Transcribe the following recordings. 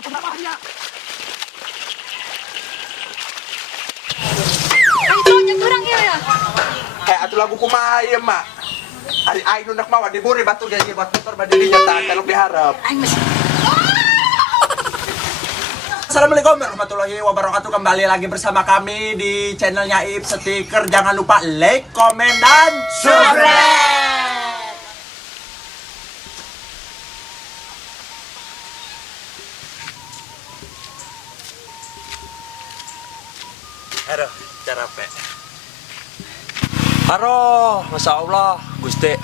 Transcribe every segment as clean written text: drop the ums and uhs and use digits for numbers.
Apa namanya? Ay, ito, kurang ya. Atuh lagu kumaha ieu mah. Ari aing nu nak mawa diburi batu dia buat motor badirinya tah kalau diharap. Ay, mas... Assalamualaikum warahmatullahi wabarakatuh. Kembali lagi bersama kami di channelnya Ip Stiker. Jangan lupa like, komen, dan subscribe. Aduh, cara pe. Haro, Masya Allah, Gusti.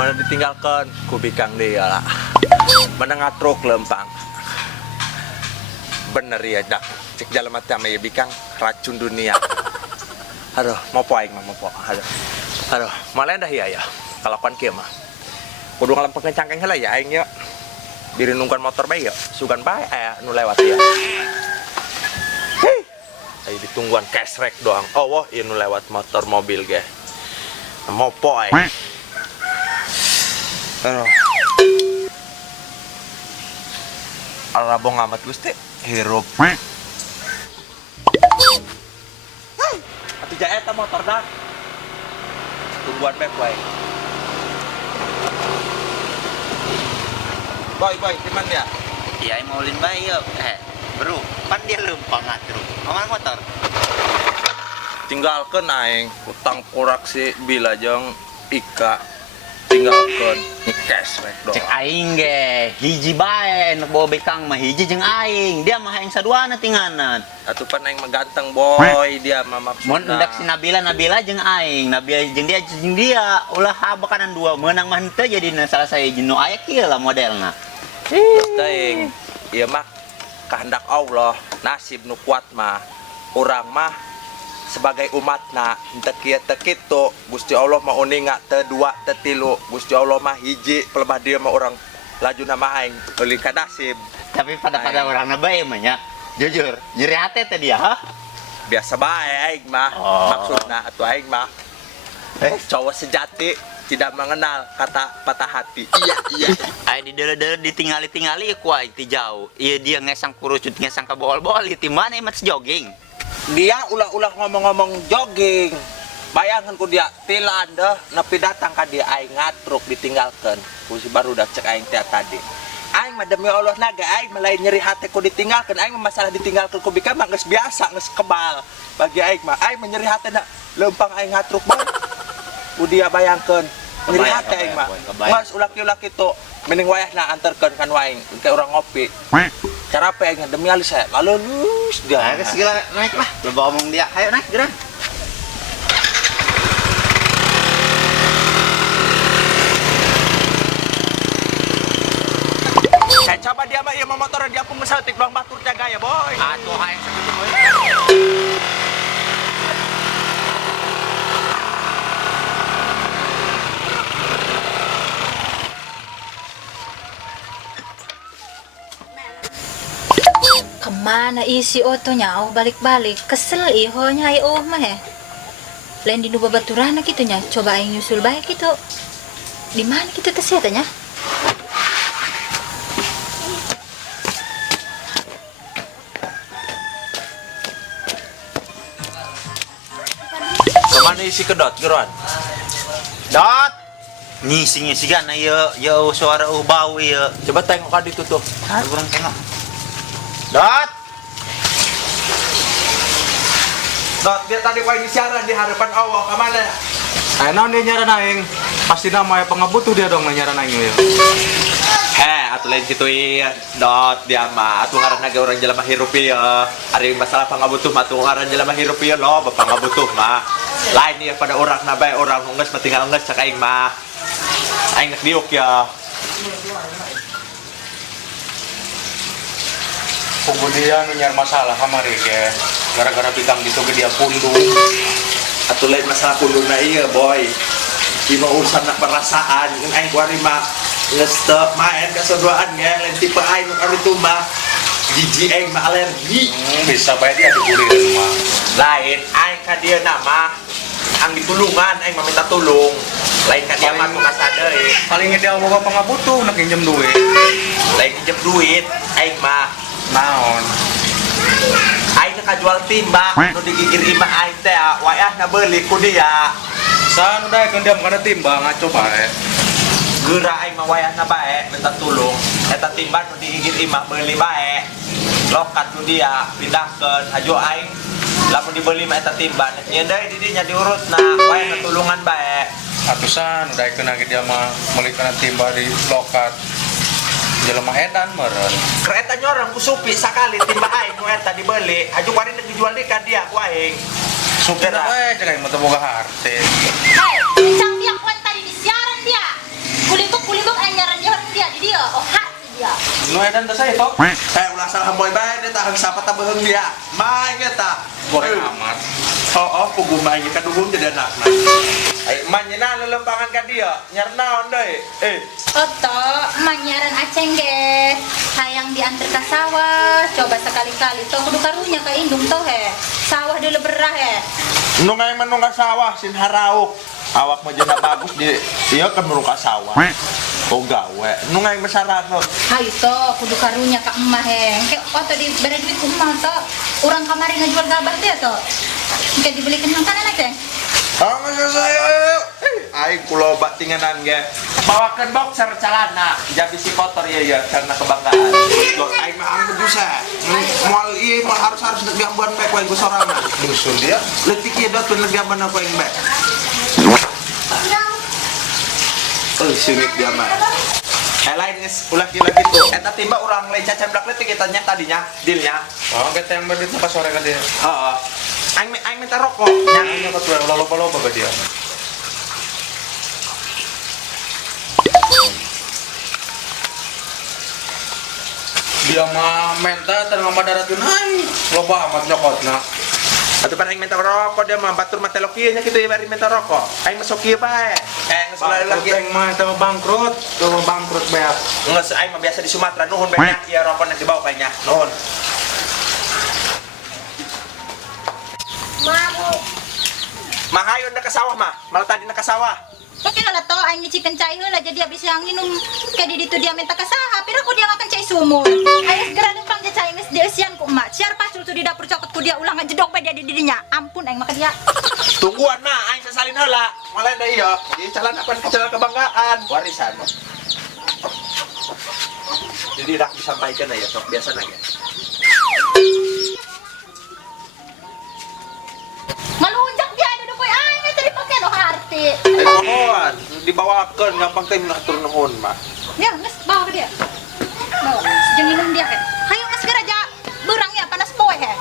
Mana ditinggalkan kubikang dia lah. Mana ngatruk lempang. Bener ya, dak. Cek jalan mati sama ya bikang racun dunia. Aduh, mau poing mah, mau po. Aduh, malah dah ya. Kalapan kia mah. Kudu ngalam pengencangkeng heula ya aing ya. Biri nungguan motor bae ya. Sugan bae nu lewat ya. Ayo ditungguan kesrek doang. Oh, wah, ini lewat motor mobil ge. Mau poe. Aduh. Arabong amat Gusti, hirup. Atuh jae eta motor dah. Tungguan bae poe. Boy, di mana dia? Iya, mau ulin bayi yuk. Bro, pan dia lempang ngatruk. Aman motor. Tinggalkan aing utang kurak si Bila jeung Ika. Tinggalkan kesrek doang. Cek aing ge, hiji bae enak bawa bekang mah hiji jeung aing. Dia mah aing saduana tinganan. Atuh pan aing meganteng boy dia mah maksudna. Mun hendak si Nabila jeung aing, Nabila jeung dia ulah habakanan dua meunang mah henteu jadina salah saya jenuh aya kieu lah modelna. Teuing. Ieu mah kehendak Allah, nasib nu kuat mah urang mah sebagai umatna teu kieu teu kitu Gusti Allah mah uninga teu dua teu tilu Gusti Allah mah hiji pelebah dia mah urang laju nama aing euling ka nasib. Tapi pada urangna bae mah nya. Jujur, nyeri hate teh dia, ha? Biasa bae aing mah. Maksudna atuh aing mah cowok sejati tidak mengenal kata patah hati. Iya. Ai di dele-dele ditingali-tingali ku aing ti jauh. Ieu dia ngesang kurucut ngesang ka bol-bol ti mana emat jogging. Dia ulah-ulah ngomong-ngomong jogging. Bayangkan ku dia tilan deh nepi datang ka dia aing ngatruk ditinggalkeun. Ku si baru dah cek aing teh tadi. Aing mah demi Allah naga aing mah lain nyeri hati ku ditinggalkeun. Aing mah masalah ditinggalkeun ku bika mah geus biasa geus kebal. Bagi aing mah aing mah nyeri hatena leumpang aing ngatruk bae. Ku dia bayangkeun nyeri hati aing mah. Mas ulah kitu mending wayahna anterkeun kan waing ke urang ngopi. Cara apa aing demi alis saya lalu lulus dia. Ayo segala naik lah. Lo bawa ngomong dia. Ayo naik geran. Saya coba dia mah ieu mah motor dia pun mesaltik doang batur jaga ya boy. Atuh hayang sakitu we. Kemana isi otonya? Oh, balik-balik. Kesel ihonya ay mah ya. Lain di dua baturan gitu nya. Coba aing nyusul baik gitu. Di mana kita tes tanya? Kemana isi kedot geron? Dot. Ngisi kan ya suara bau ya. Coba tengok kan ditutup. Ayo urang tengok. Dot. Dot, dia tadi kau siaran di hadapan Allah kemana? Naon dia nyaran aing? Pasti nama ya pengabutuh dia dong nyaran aing ya. Atuh lain kitu ieu. Dot dia mah atuh ngaranna ge urang jelema hirup ieu. Ari masalah pangabutuh mah atuh ngaran jelema hirup ieu lo, bapak pangabutuh mah. Lain ieu pada urangna bae urang geus tinggal geus cek aing mah. Aing geus diuk ya. Kemudian nyar masalah kamari ke gara-gara bintang gitu ke dia pundung. Atuh lain masalah kunduna ieu boy. Ieu urusan perasaan, ngan aing kuari mah geus teu main kasodoaan ge, lain tipe aing nu karitu mah. Jiji aing mah alergi. Bisa bae dia dikulirin mah. Lain aing ka dieu nama ang ditulungan aing mah minta tulung. Lain ka dia mah nu kasade. Paling dia boga pangabutuh nak injem duit. Lain pinjam duit, aing mah Naon? aing ka jual timbang nu digigir imah aing teh wayah na beuli ku dia. Saan udah kan dia makana timbang coba Geura aing mah wayah na bae minta tulung. Eta timbang nu digigir imah beuli bae. Lokat nu dia pindahkeun hajo aing lamun dibeli mah eta timbang. Nya deui di dinya diurutna wayah na tulungan bae. atusan udah kena dia mah melikana timba di lokat. Jelema edan meureun. Kereta nyorong ku supi sakali timba aing nu eta dibeli. Hajo wari dijual di ka dia ku aing. Supir we cek aing mah teu boga harte. Hei, cang dia kuan tadi di siaran dia. Kulibuk aing nyaran dia di dia. Oh, hati dia. Nu edan teh saya tok. Ulah salah boy bae teh tah sapa tah beheung dia. Main eta. Goreng amat. Oh, kugu main ka duhung jadi anakna. Ai manyeuna lelempangan ka dia. Nyar naon deui? Oto, manyaran aceng ge. Hayang diantar ke sawah. Coba sekali-kali toh kudu karunya ka indung toh he. Sawah deuleu berah he. Nu ngai mah nu ka sawah sin harauk. Awak mah jeuna bagus di ieu kan nu ka sawah. Oh gawe. Nu ngai mah saratna. Hayu toh kudu karunya ka emah he. Ke oto di bere duit ku emah toh. Urang kamari ngajual gabah teh toh. Engke dibelikeun makanan aceng. Nggak saya. Aing kuloba tinganan ge. Bawakeun boxer calana. Jadi si kotor ya karena kebanggaan. Loh, aing mah ang bedusa. Moal ieu moal harus gamban bae ku aing sorangan. Dusun dia. Leutik ieu dot gamban aku aing bae. Singit dia mah. Lain geus ulah kieu kitu. Eta timba urang lain cacemblak leutik kita nya tadinya dealnya. Oh, kita yang berdua pas sore kan dia. Heeh. Aing minta rokok. Nya ini apa tuh loba-loba ke dia. Dia mah menta tengah madaratun hai. Loba amat nyokotna. Atuh pan aing minta rokok dia mah batur mah telok ieu nya kitu ya bari minta rokok. Aing masuk kieu bae. Geus lagi Aing mah teu bangkrut beak. Nges aing mah biasa di Sumatera nuhun banyak ya rokokna dibawa banyak. Nuhun. Mah hayu na ka sawah mah. Malah tadi na ka sawah. Oke lah toh aing nyicikeun cai heula jadi habis yang minum ke di ditu dia minta ka saha. Pira ku dia makan cai sumur. Aing segera numpang je cai geus dieusian ku emak. Siar pacul tuh di dapur cokot ku dia ulah ngajedog bae dia di didinya. Ampun aing makan dia. Tungguan mah aing sasalin heula. Malah da ieu. Ieu calon apa calon kebanggaan warisan. Jadi rak disampaikan ya sok biasa nanya. Malunjak dia duduk we aing tadi pake lo harti. Mohon dibawakeun gampang teh mina atur nuhun mah. Ya, geus bawa ke dia. Bawa. Jeung minum dia ke. Hayu geus segera aja. Beurang ya panas poe he.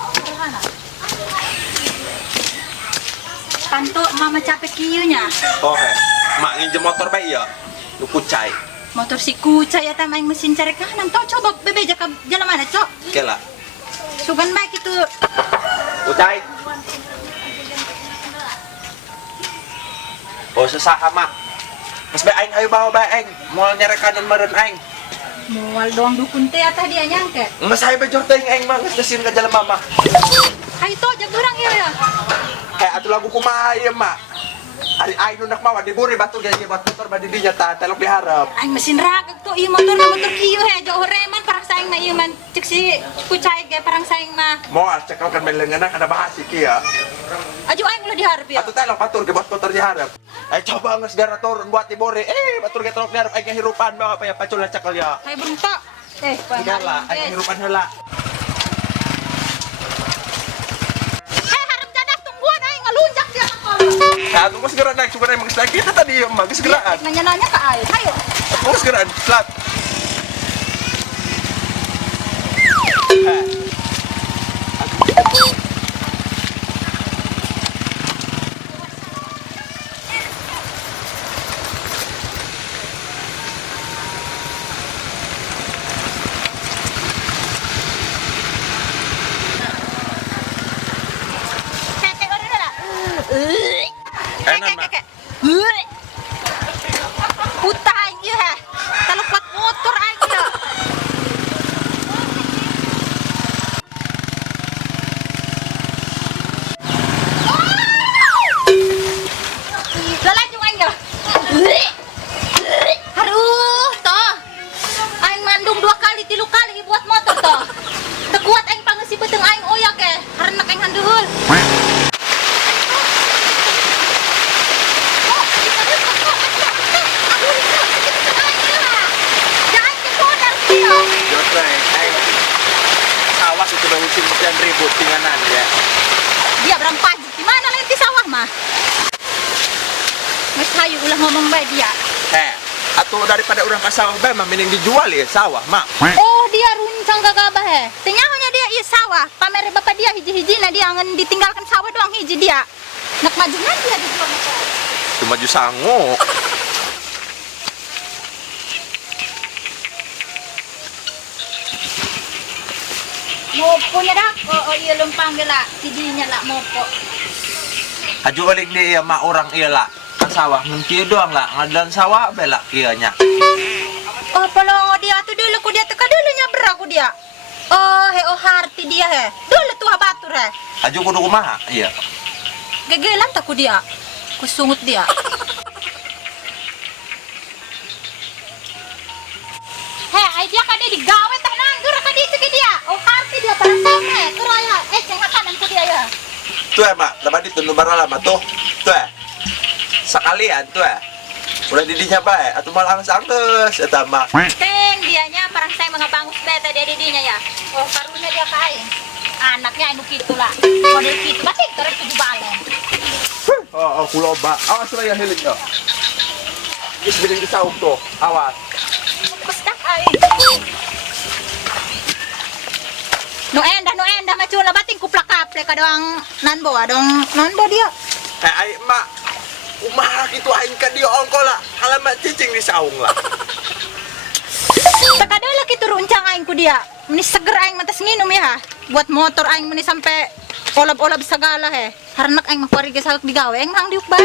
Panto mama capek kieu nya. Oh he. Mak nginjem motor bae ya. Nu kucai. Motor si kucai eta main mesin cari kanan. Tau coba bebeja ka jalan mana, Cok? Kela. Sugan baik itu. Kucai. Oh sesaha mah. Mas bae aing ayo bawa bae aing. Moal nyerek kanan meureun aing. Mual doang dukun teh atah dia nyangke. Mas saya bejor teh aing mah geus desin ka jalan mama. Hai to jag beurang ieu ya. Kayak atuh lagu kumaha ieu mah. Ari aing nu nak mawa diburi batu ge buat motor badi dinya tah telok diharap. Aing mesin ragek tuh ieu motor kieu he jauh reman parang saing mah ieu man cek si kucai ge parang saing mah. Moal cekel kan melengeuna kana bahas iki ya. Aju aing ulah diharap ya. Atuh telok batur ge buat motor diharap. Coba geus gara turun buat diburi. Batur ge telok diharap aing hirupan bae apa ya pacul cekel ya. Hai berempat. Tinggallah aing hirupan heula. Aku mau segera naik, segera emang lagi kita tadi emang segeraan. Nanya-nanya ke air, ayo. Mau segeraan, selat. Enak mah. Utah aing ieu he. Kalau kuat motor aing ieu. andung 2 kali 3 kali buat motor toh. Tekuat aing pangeusi beteng aing oyak hareunak aing handeul. Sawah itu udah musim sekian ribut tinganan ya. Dia berang pagi gimana lenti sawah mah? Mas hayu ulah ngomong bae dia. Atau daripada orang ke sawah bae mah mending dijual ya sawah, Mak. Oh, dia runcang gagabah Tenyahonya dia iya sawah. Pamer bapak dia hiji-hijina dia ngan ditinggalkan sawah doang hiji dia. Nak maju nanti dia dijual. Itu maju sangu. Mopo nya dak. Oh iya lempang gela. Hijinya lah mopo. Aju balik di ya mak orang iya lah. Ke sawah mungkin doang lah. Ngadan sawah bela ianya. Oh, polongo dia tuh dulu ku dia teka dulu nyaber aku dia. Oh, harti dia Dulu tuh batur Aju kudu kumaha? Iya. Gegelan tak ku dia. Ku sungut dia. Ai dia kade digawe tah nanggur kade itu ke dia. Oh, harti dia parang sama Kuraya ceng makanan ku dia ya. Tuh mak, dapat ditunduk barang lama tuh. Tuh sekalian tuh udah didinya bae atau malah sanggeus eta mah. Teng dianya parang saya mengabangus beta dia didinya ya. Oh, karunya dia kain. Anaknya anu kitu lah. Model kitu batik terus 7 balen. Oh, kuloba. Awas lah ya heling yo. Geus biling disauk tuh. Awas. Pestak ai. No enda macuna bating kuplak kaple kadang nanbo adong nanbo dia. Ai mak kumaha kitu aing ka dia ongko lah. Alamat cicing disaung lah. Takadala kitu runcang aing ku dia. Meni seger aing matas nginum ya. Buat motor aing meni sampai olab-olab segala Harnak aing mah parige salak digawe aing mang diuk bae.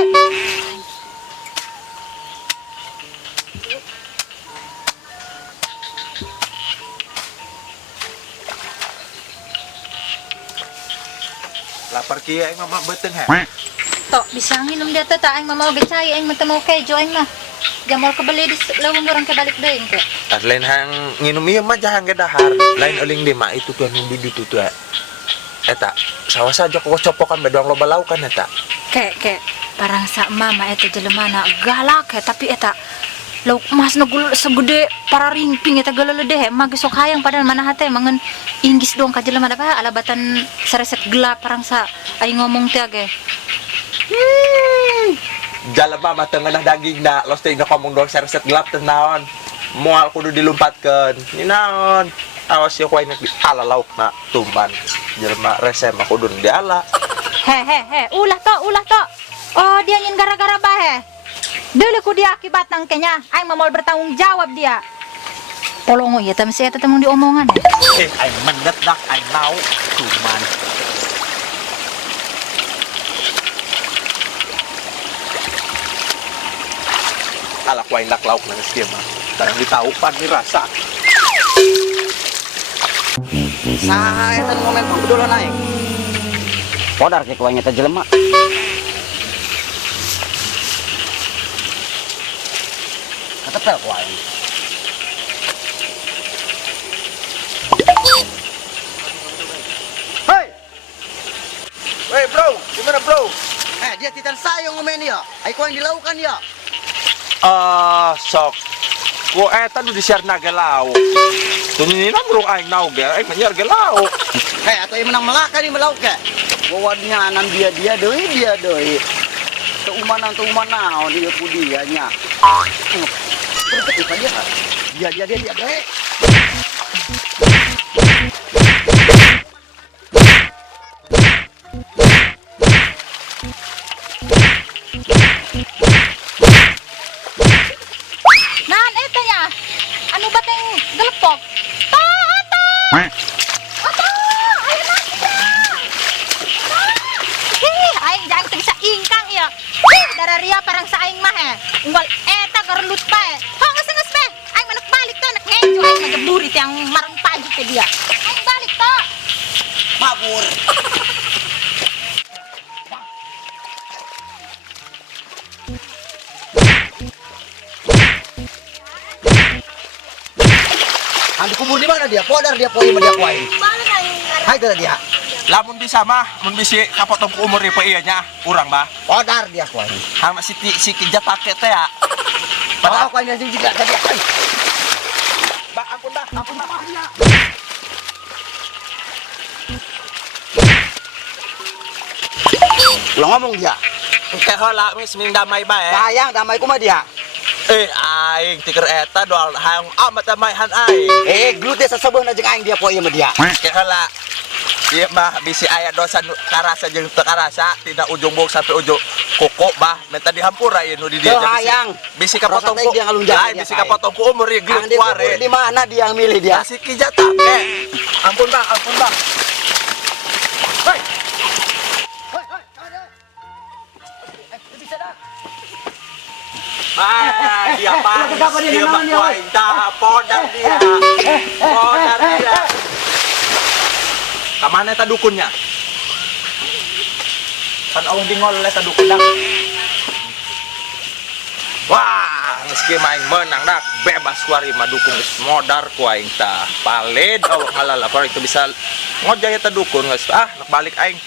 Lapar kieu aing mah beuteng Tok bisa nginum dia teh aing mah mau becai aing mah teu mau kejo aing mah. Jamol kebeli di leuweung urang ke balik deui engke. Lain hang nginum ieu mah jahang ge dahar. Lain euling di mah itu tuh nu di tuh eta sawa saja kok copokan bedoang loba laukan eta. Kek parang sa mama eta jelemana galak tapi eta lauk mas nagul segede para ringping eta galelede mah geus sok hayang padahal mana hate mangen inggis dong ka jelema da alabatan sareset gelap parang sa aing ngomong teh ge. Jalema mah teu ngeunah dagingna, los teh ngomong doang sareset gelap teh naon. Moal kudu dilumpatkeun. Ni naon? Awas ya ku aing ala laukna tumban. Jelema rese mah kudu diala. Ulah to. Oh, dia nyin gara-gara bae. Dulu ku dia akibat nangkenya, aing mah mau bertanggung jawab dia. Tolong ya, tapi saya tetep mau diomongan Aing mendet dak aing nau tumban. Ala ku aing dak lauk nang kieu mah. Tarang ditaupan ni rasa. Saha eta nu momen pangbedolan aing? Podar ke kuanya teh jelema. Katepel ku aing. Hey bro, gimana bro? Dia titan saya ngomen ya. Ai ku yang dilaukan ya. Sok. Ku eta nu disiar naga lauk. Tunina burung aing nauk ge, aing menyiar ge lauk. Atuh ieu menang melaka di melauk ke. Wawadnya anan dia deui. Teu umana naon ieu ku dia nya. Berarti dia. Dia bae. Nahan eta nya. Anu bateng gelepok. Aing jangan bisa ingkang ya. Dararia parang sa aing mah unggal eta gerlut bae. Geus bae. Aing manek balik teh nak ngejo aing ngeburit yang marang pagi ke dia. Aing balik toh. Mabur. Ang dikubur di mana dia? Podar dia poin dia poin. Hai tadi dia. Lamun bisa mah, mun bisi kapotong ku umur pa iya nya, urang ba. Podar dia poin. Hang si kijat pake teh ya. Padahal poin dia juga tadi. Ba, ampun ba. Ulang ngomong dia. Kayak heula mis ming damai bae. Sayang damai ku mah dia. Aing tiker eta doal hayang amat damaihan aing. Glute sasabeuna jeung aing dia poin mah dia. Kayak heula. Iya mah bisi aya dosa karasa jeung teu karasa tina ujung buk sampai ujung kuku bah minta dihampura ieu nu di dia. Hayang. Bisi kapotong ku. Dia ngalunjang Lain bisi kapotong ku umur ieu geus kuare. Di mana dia yang milih dia? Kasih kijat take. Ampun bang, ampun bang. Hei. Dia panis, dia makuain podar dia. Podar dia. Kamana eta dukunnya? Kan Allah dingol eta dukun dak. Wah, meski main menang dak bebas kuari mah dukun geus modar ku aing tah. Paled Allah halal apa itu bisa ngojay eta dukun geus. Nak balik aing.